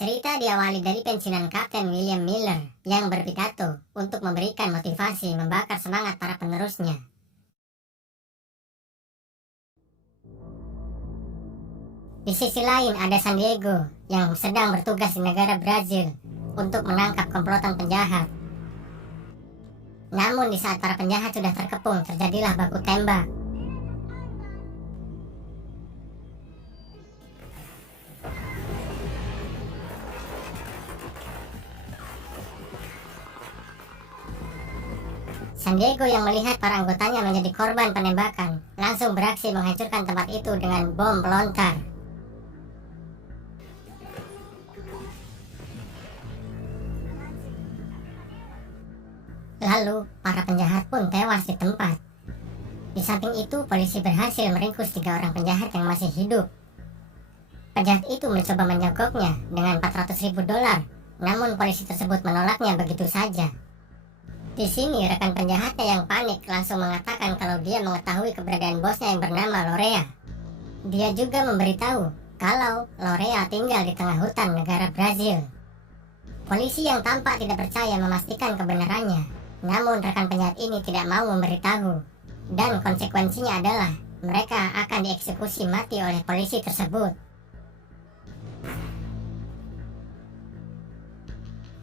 Cerita diawali dari pensiunan Kapten William Miller yang berpidato untuk memberikan motivasi membakar semangat para penerusnya. Di sisi lain ada San Diego yang sedang bertugas di negara Brazil untuk menangkap komplotan penjahat. Namun di saat para penjahat sudah terkepung, terjadilah baku tembak. San Diego yang melihat para anggotanya menjadi korban penembakan langsung beraksi menghancurkan tempat itu dengan bom pelontar. Lalu para penjahat pun tewas di tempat. Di samping itu polisi berhasil meringkus 3 orang penjahat yang masih hidup. Penjahat itu mencoba menyogoknya dengan $400.000, namun polisi tersebut menolaknya begitu saja. Di sini rekan penjahatnya yang panik langsung mengatakan kalau dia mengetahui keberadaan bosnya yang bernama Lorea. Dia juga memberitahu kalau Lorea tinggal di tengah hutan negara Brazil. Polisi yang tampak tidak percaya memastikan kebenarannya, namun rekan penjahat ini tidak mau memberitahu, dan konsekuensinya adalah mereka akan dieksekusi mati oleh polisi tersebut.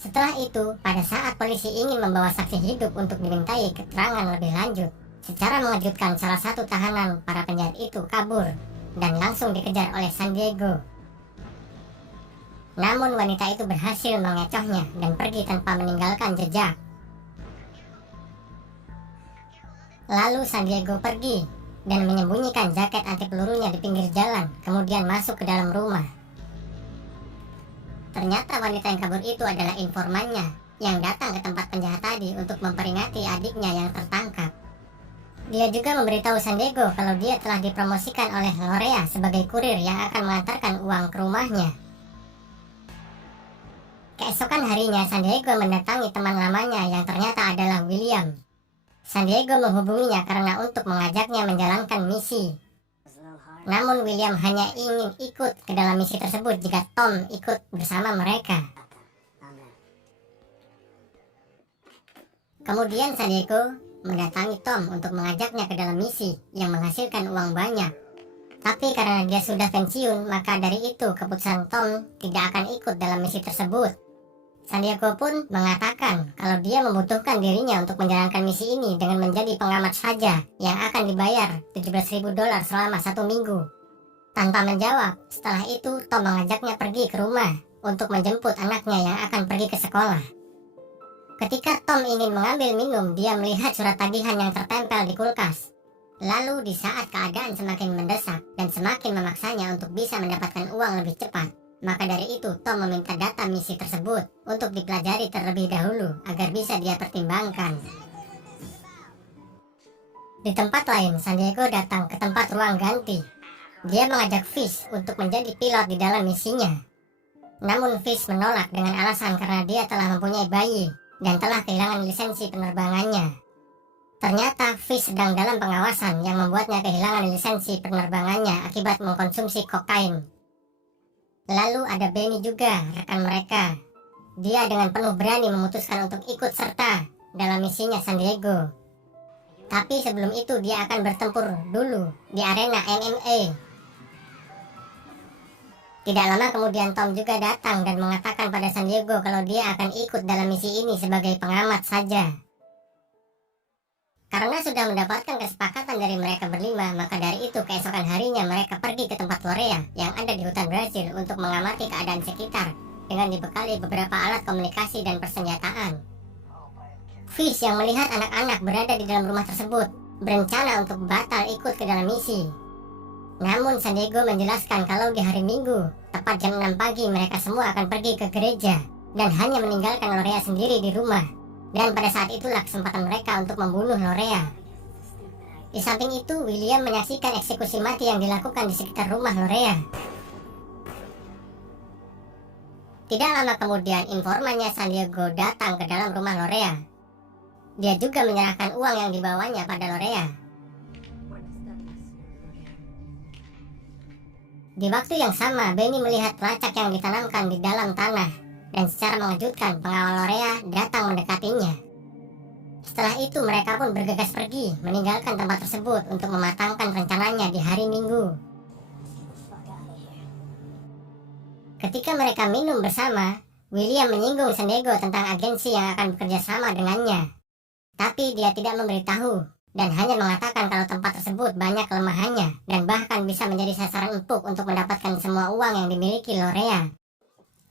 Setelah itu, pada saat polisi ingin membawa saksi hidup untuk dimintai keterangan lebih lanjut, secara mengejutkan salah satu tahanan para penjahat itu kabur dan langsung dikejar oleh San Diego. Namun wanita itu berhasil mengecohnya dan pergi tanpa meninggalkan jejak. Lalu San Diego pergi dan menyembunyikan jaket anti pelurunya di pinggir jalan, kemudian masuk ke dalam rumah. Ternyata wanita yang kabur itu adalah informannya yang datang ke tempat penjahat tadi untuk memperingati adiknya yang tertangkap. Dia juga memberitahu San Diego kalau dia telah dipromosikan oleh Lorea sebagai kurir yang akan mengantarkan uang ke rumahnya. Keesokan harinya San Diego mendatangi teman lamanya yang ternyata adalah William. San Diego menghubunginya karena untuk mengajaknya menjalankan misi. Namun William hanya ingin ikut ke dalam misi tersebut jika Tom ikut bersama mereka. Kemudian San Diego mendatangi Tom untuk mengajaknya ke dalam misi yang menghasilkan uang banyak. Tapi karena dia sudah pensiun, maka dari itu keputusan Tom tidak akan ikut dalam misi tersebut. San Diego pun mengatakan kalau dia membutuhkan dirinya untuk menjalankan misi ini dengan menjadi pengamat saja yang akan dibayar $17.000 selama 1 minggu. Tanpa menjawab, setelah itu Tom mengajaknya pergi ke rumah untuk menjemput anaknya yang akan pergi ke sekolah. Ketika Tom ingin mengambil minum, dia melihat surat tagihan yang tertempel di kulkas. Lalu di saat keadaan semakin mendesak dan semakin memaksanya untuk bisa mendapatkan uang lebih cepat, maka dari itu Tom meminta data misi tersebut untuk dipelajari terlebih dahulu agar bisa dia pertimbangkan. Di tempat lain, San Diego datang ke tempat ruang ganti. Dia mengajak Fish untuk menjadi pilot di dalam misinya. Namun Fish menolak dengan alasan karena dia telah mempunyai bayi dan telah kehilangan lisensi penerbangannya. Ternyata Fish sedang dalam pengawasan yang membuatnya kehilangan lisensi penerbangannya akibat mengkonsumsi kokain. Lalu ada Benny juga, rekan mereka. Dia dengan penuh berani memutuskan untuk ikut serta dalam misinya San Diego. Tapi sebelum itu dia akan bertempur dulu di arena MMA. Tidak lama kemudian Tom juga datang dan mengatakan pada San Diego kalau dia akan ikut dalam misi ini sebagai pengamat saja. Karena sudah mendapatkan kesepakatan dari mereka berlima, maka dari itu keesokan harinya mereka pergi ke tempat Lorea yang ada di hutan Brazil untuk mengamati keadaan sekitar dengan dibekali beberapa alat komunikasi dan persenjataan. Fish yang melihat anak-anak berada di dalam rumah tersebut berencana untuk batal ikut ke dalam misi. Namun San Diego menjelaskan kalau di hari Minggu, tepat jam 6 pagi mereka semua akan pergi ke gereja dan hanya meninggalkan Lorea sendiri di rumah. Dan pada saat itulah kesempatan mereka untuk membunuh Lorea. Di samping itu, William menyaksikan eksekusi mati yang dilakukan di sekitar rumah Lorea. Tidak lama kemudian, informannya San Diego datang ke dalam rumah Lorea. Dia juga menyerahkan uang yang dibawanya pada Lorea. Di waktu yang sama, Benny melihat pelacak yang ditanamkan di dalam tanah, dan secara mengejutkan pengawal Lorea datang mendekatinya. Setelah itu mereka pun bergegas pergi, meninggalkan tempat tersebut untuk mematangkan rencananya di hari Minggu. Ketika mereka minum bersama, William menyinggung San Diego tentang agensi yang akan bekerja sama dengannya. Tapi dia tidak memberitahu, dan hanya mengatakan kalau tempat tersebut banyak kelemahannya, dan bahkan bisa menjadi sasaran empuk untuk mendapatkan semua uang yang dimiliki Lorea.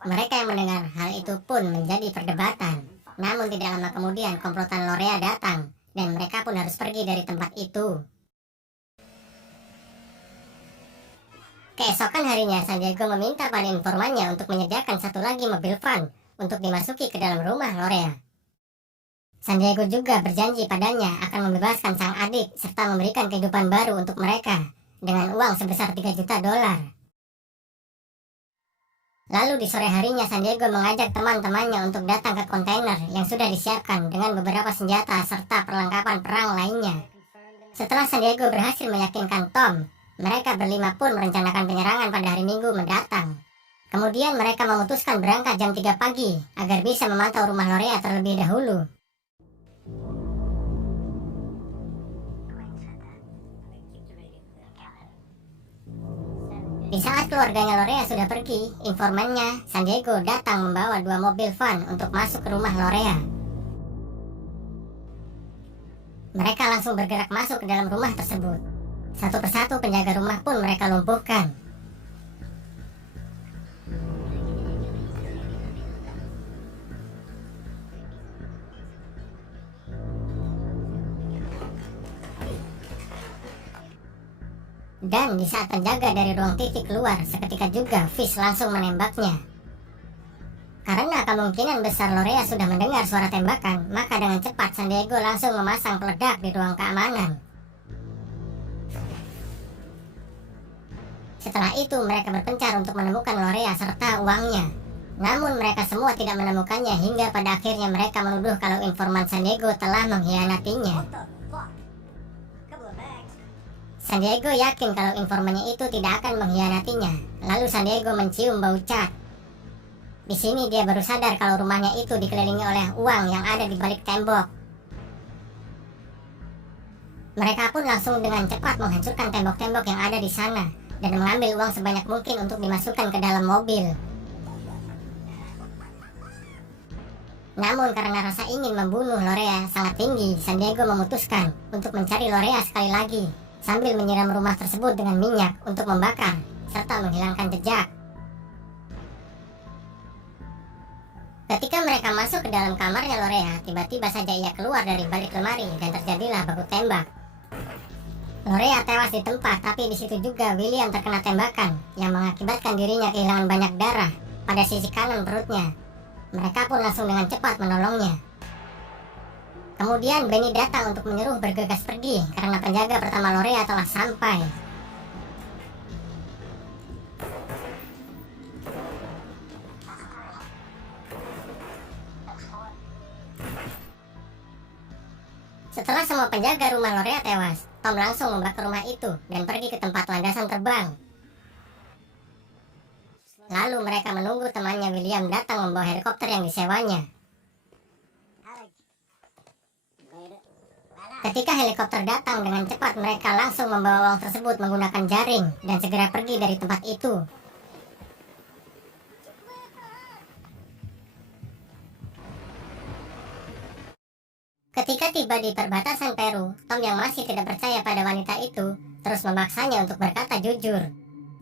Mereka yang mendengar hal itu pun menjadi perdebatan. Namun tidak lama kemudian komplotan Lorea datang, dan mereka pun harus pergi dari tempat itu. Keesokan harinya, San Diego meminta pada informannya untuk menyediakan satu lagi mobil van untuk dimasuki ke dalam rumah Lorea. San Diego juga berjanji padanya akan membebaskan sang adik serta memberikan kehidupan baru untuk mereka dengan uang sebesar 3 juta dolar. Lalu di sore harinya, San Diego mengajak teman-temannya untuk datang ke kontainer yang sudah disiapkan dengan beberapa senjata serta perlengkapan perang lainnya. Setelah San Diego berhasil meyakinkan Tom, mereka berlima pun merencanakan penyerangan pada hari Minggu mendatang. Kemudian mereka memutuskan berangkat jam 3 pagi agar bisa memantau rumah Lorea terlebih dahulu. Di saat keluarganya Lorea sudah pergi, informannya San Diego datang membawa 2 mobil van untuk masuk ke rumah Lorea. Mereka langsung bergerak masuk ke dalam rumah tersebut. Satu persatu penjaga rumah pun mereka lumpuhkan. Dan di saat penjaga dari ruang TV keluar, seketika juga Fish langsung menembaknya. Karena kemungkinan besar Lorea sudah mendengar suara tembakan, maka dengan cepat San Diego langsung memasang peledak di ruang keamanan. Setelah itu mereka berpencar untuk menemukan Lorea serta uangnya. Namun mereka semua tidak menemukannya hingga pada akhirnya mereka menuduh kalau informan San Diego telah mengkhianatinya. San Diego yakin kalau informannya itu tidak akan mengkhianatinya. Lalu San Diego mencium bau cat. Di sini dia baru sadar kalau rumahnya itu dikelilingi oleh uang yang ada di balik tembok. Mereka pun langsung dengan cepat menghancurkan tembok-tembok yang ada di sana dan mengambil uang sebanyak mungkin untuk dimasukkan ke dalam mobil. Namun karena rasa ingin membunuh Lorea sangat tinggi, San Diego memutuskan untuk mencari Lorea sekali lagi, sambil menyiram rumah tersebut dengan minyak untuk membakar serta menghilangkan jejak. Ketika mereka masuk ke dalam kamarnya Lorea, tiba-tiba saja ia keluar dari balik lemari dan terjadilah baku tembak. Lorea tewas di tempat, tapi di situ juga William terkena tembakan yang mengakibatkan dirinya kehilangan banyak darah pada sisi kanan perutnya. Mereka pun langsung dengan cepat menolongnya. Kemudian Benny datang untuk menyuruh bergegas pergi karena penjaga pertama Lorea telah sampai. Setelah semua penjaga rumah Lorea tewas, Tom langsung membakar rumah itu dan pergi ke tempat landasan terbang. Lalu mereka menunggu temannya William datang membawa helikopter yang disewanya. Ketika helikopter datang dengan cepat, mereka langsung membawa uang tersebut menggunakan jaring dan segera pergi dari tempat itu. Ketika tiba di perbatasan Peru, Tom yang masih tidak percaya pada wanita itu terus memaksanya untuk berkata jujur.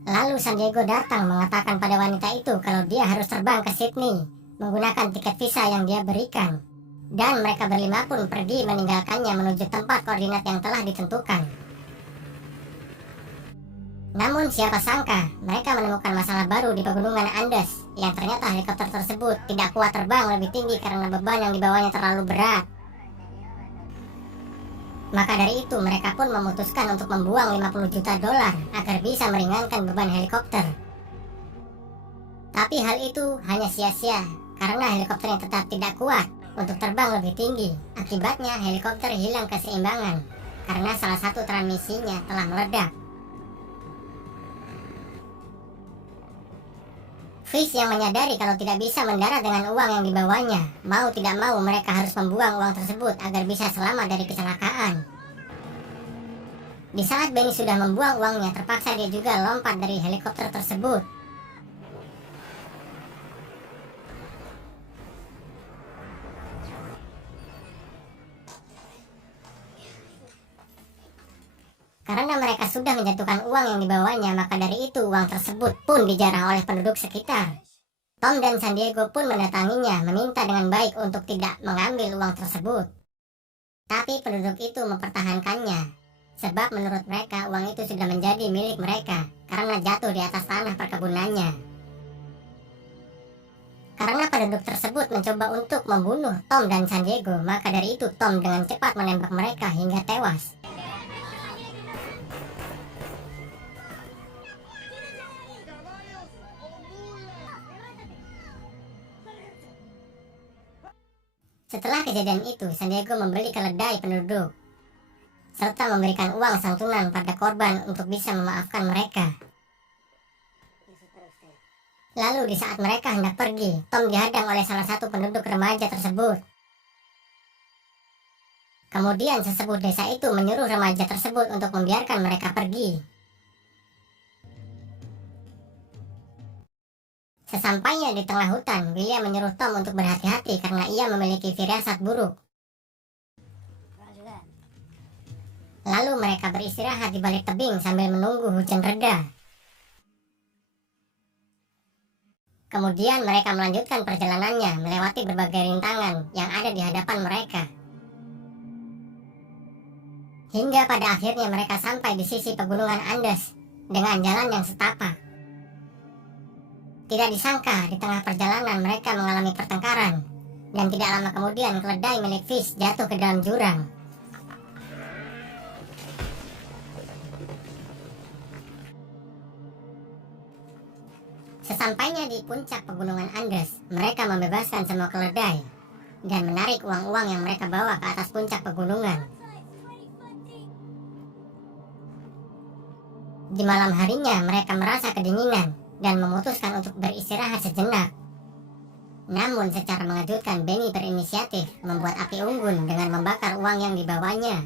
Lalu San Diego datang mengatakan pada wanita itu kalau dia harus terbang ke Sydney menggunakan tiket visa yang dia berikan. Dan mereka berlima pun pergi meninggalkannya menuju tempat koordinat yang telah ditentukan. Namun siapa sangka mereka menemukan masalah baru di pegunungan Andes, yang ternyata helikopter tersebut tidak kuat terbang lebih tinggi karena beban yang dibawanya terlalu berat. Maka dari itu mereka pun memutuskan untuk membuang 50 juta dolar agar bisa meringankan beban helikopter. Tapi hal itu hanya sia-sia karena helikopternya tetap tidak kuat untuk terbang lebih tinggi. Akibatnya helikopter hilang keseimbangan karena salah satu transmisinya telah meledak. Fish yang menyadari kalau tidak bisa mendarat dengan uang yang dibawanya, mau tidak mau mereka harus membuang uang tersebut agar bisa selamat dari kecelakaan. Di saat Benny sudah membuang uangnya, terpaksa dia juga lompat dari helikopter tersebut. Karena mereka sudah menjatuhkan uang yang dibawanya, maka dari itu uang tersebut pun dijarah oleh penduduk sekitar. Tom dan San Diego pun mendatanginya, meminta dengan baik untuk tidak mengambil uang tersebut. Tapi penduduk itu mempertahankannya, sebab menurut mereka uang itu sudah menjadi milik mereka karena jatuh di atas tanah perkebunannya. Karena penduduk tersebut mencoba untuk membunuh Tom dan San Diego, maka dari itu Tom dengan cepat menembak mereka hingga tewas. Setelah kejadian itu, San Diego membeli keledai penduduk, serta memberikan uang santunan pada korban untuk bisa memaafkan mereka. Lalu di saat mereka hendak pergi, Tom dihadang oleh salah satu penduduk remaja tersebut. Kemudian sesepuh desa itu menyuruh remaja tersebut untuk membiarkan mereka pergi. Sesampainya di tengah hutan, William menyuruh Tom untuk berhati-hati karena ia memiliki firasat buruk. Lalu mereka beristirahat di balik tebing sambil menunggu hujan reda. Kemudian mereka melanjutkan perjalanannya melewati berbagai rintangan yang ada di hadapan mereka. Hingga pada akhirnya mereka sampai di sisi pegunungan Andes dengan jalan yang setapak. Tidak disangka di tengah perjalanan mereka mengalami pertengkaran, dan tidak lama kemudian keledai milik Fish jatuh ke dalam jurang. Sesampainya di puncak pegunungan Andes, mereka membebaskan semua keledai dan menarik uang-uang yang mereka bawa ke atas puncak pegunungan. Di malam harinya mereka merasa kedinginan dan memutuskan untuk beristirahat sejenak. Namun secara mengejutkan, Benny berinisiatif membuat api unggun dengan membakar uang yang dibawanya.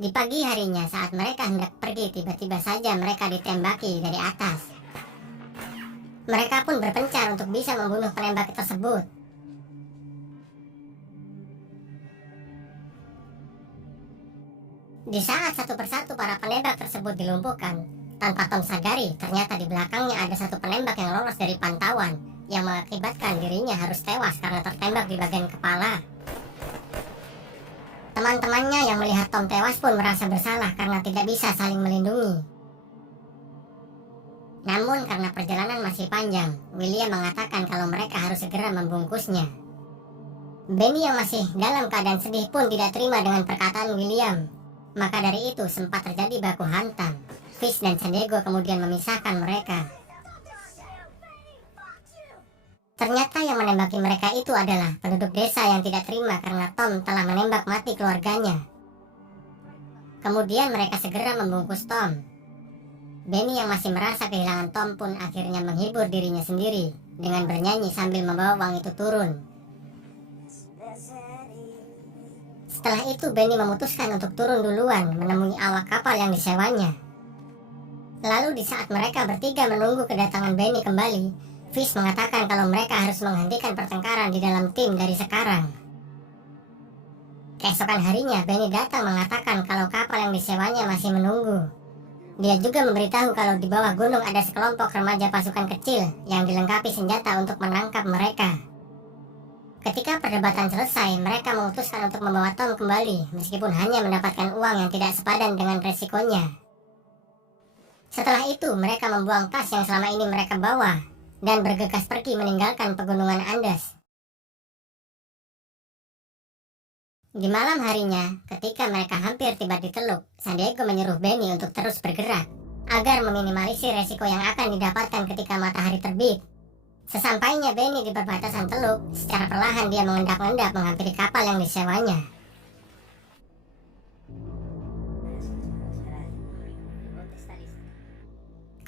Di pagi harinya saat mereka hendak pergi, tiba-tiba saja mereka ditembaki dari atas. Mereka pun berpencar untuk bisa membunuh penembak tersebut. Di saat satu persatu para penembak tersebut dilumpuhkan, tanpa Tom sadari, ternyata di belakangnya ada satu penembak yang lolos dari pantauan, yang mengakibatkan dirinya harus tewas karena tertembak di bagian kepala. Teman-temannya yang melihat Tom tewas pun merasa bersalah karena tidak bisa saling melindungi. Namun karena perjalanan masih panjang, William mengatakan kalau mereka harus segera membungkusnya. Benny yang masih dalam keadaan sedih pun tidak terima dengan perkataan William. Maka dari itu sempat terjadi baku hantam. Fish dan San Diego kemudian memisahkan mereka. Ternyata yang menembaki mereka itu adalah penduduk desa yang tidak terima karena Tom telah menembak mati keluarganya. Kemudian mereka segera membungkus Tom. Benny yang masih merasa kehilangan Tom pun akhirnya menghibur dirinya sendiri dengan bernyanyi sambil membawa uang itu turun. Setelah itu Benny memutuskan untuk turun duluan menemui awak kapal yang disewanya. Lalu di saat mereka bertiga menunggu kedatangan Benny kembali, Fish mengatakan kalau mereka harus menghentikan pertengkaran di dalam tim dari sekarang. Keesokan harinya Benny datang mengatakan kalau kapal yang disewanya masih menunggu. Dia juga memberitahu kalau di bawah gunung ada sekelompok remaja pasukan kecil yang dilengkapi senjata untuk menangkap mereka. Ketika perdebatan selesai, mereka memutuskan untuk membawa Tom kembali, meskipun hanya mendapatkan uang yang tidak sepadan dengan resikonya. Setelah itu, mereka membuang tas yang selama ini mereka bawa, dan bergegas pergi meninggalkan pegunungan Andes. Di malam harinya, ketika mereka hampir tiba di teluk, San Diego menyuruh Benny untuk terus bergerak, agar meminimalisir resiko yang akan didapatkan ketika matahari terbit. Sesampainya Benny di perbatasan teluk, secara perlahan dia mengendap-endap menghampiri kapal yang disewanya.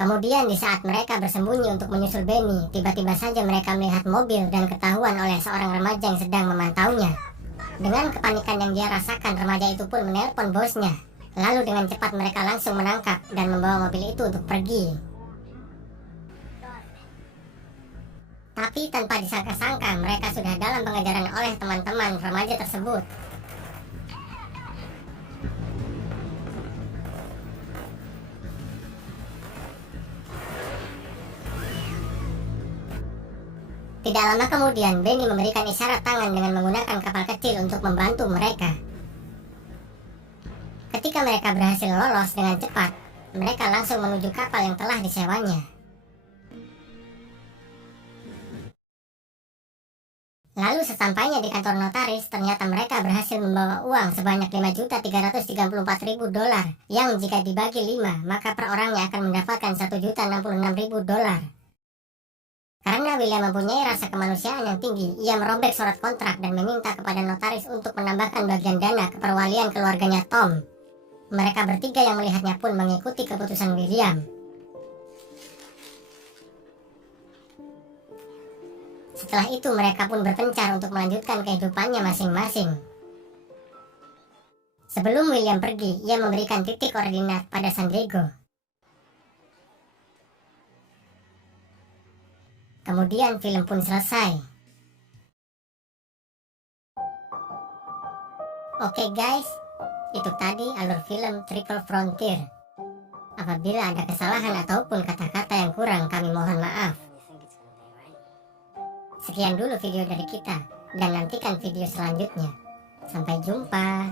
Kemudian di saat mereka bersembunyi untuk menyusul Benny, tiba-tiba saja mereka melihat mobil dan ketahuan oleh seorang remaja yang sedang memantaunya. Dengan kepanikan yang dia rasakan, remaja itu pun menelpon bosnya. Lalu dengan cepat mereka langsung menangkap dan membawa mobil itu untuk pergi. Tapi tanpa disangka-sangka, mereka sudah dalam pengejaran oleh teman-teman remaja tersebut. Tidak lama kemudian, Benny memberikan isyarat tangan dengan menggunakan kapal kecil untuk membantu mereka. Ketika mereka berhasil lolos dengan cepat, mereka langsung menuju kapal yang telah disewanya. Lalu sesampainya di kantor notaris, ternyata mereka berhasil membawa uang sebanyak $5.334.000 yang jika dibagi 5, maka per orangnya akan mendapatkan $1.066.000. Karena William mempunyai rasa kemanusiaan yang tinggi, ia merobek surat kontrak dan meminta kepada notaris untuk menambahkan bagian dana keperwalian keluarganya Tom. Mereka bertiga yang melihatnya pun mengikuti keputusan William. Setelah itu mereka pun berpencar untuk melanjutkan kehidupannya masing-masing. Sebelum William pergi, ia memberikan titik koordinat pada San Diego. Kemudian film pun selesai. Oke guys, itu tadi alur film Triple Frontier. Apabila ada kesalahan ataupun kata-kata yang kurang, kami mohon maaf. Sekian dulu video dari kita, dan nantikan video selanjutnya. Sampai jumpa.